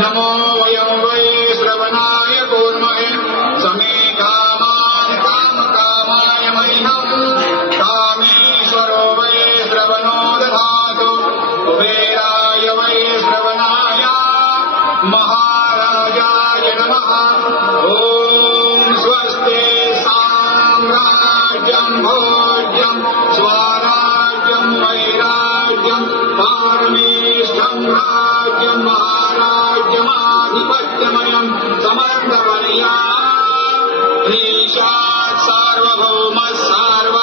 नमो वयं वै श्रवणाय कूर्महे समे कामान् कामकामाय मह्यम् कामेश्वरो वै श्रवणो दधातु कुबेराय वै श्रवणाय महाराजाय नमः। ॐ स्वस्ति साम्राज्यं भोज्यं स्वराज्यं वैराज्यं पारमेष्ठं राज्यं महाराज्यमाधिपत्यमयं समन्तवर्या